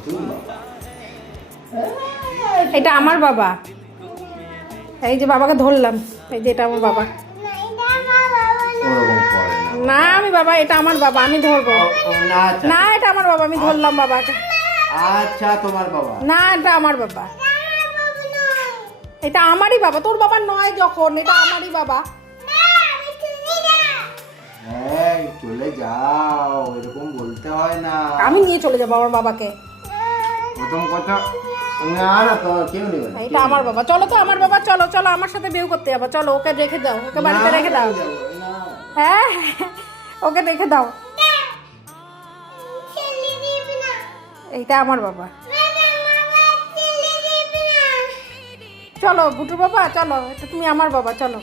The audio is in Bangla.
নতুন বাবা। এটা আমার বাবা। এই যে বাবাকে ধরলাম, এই যে এটা আমার বাবা। ওরকম করে না। না আমি বাবা, এটা আমার বাবা, আমি ধরবো। না আচ্ছা। না এটা আমার বাবা, আমি ধরলাম বাবাকে। আচ্ছা তোমার বাবা। না এটা আমার বাবা, এটা আমারই বাবা, তোর বাবা নয় যখন, এটা আমারই বাবা। এই চলে যাও, এরকম বলতে হয় না। আমি নিয়ে চলে যাবো আমার বাবাকে। প্রথম কথা না না, তো কেউ নেবে না। এটা আমার বাবা, চলো তো আমার বাবা, চলো চলো আমার সাথে বিয়ে করতে যাবো, চলো ওকে রেখে দাও, ওকে বাড়িতে রেখে দাও। না, হ্যাঁ ওকে রেখে দাও। এইটা আমার বাবা। চলো বুটু বাবা, চলো, এটা তুমি আমার বাবা, চলো।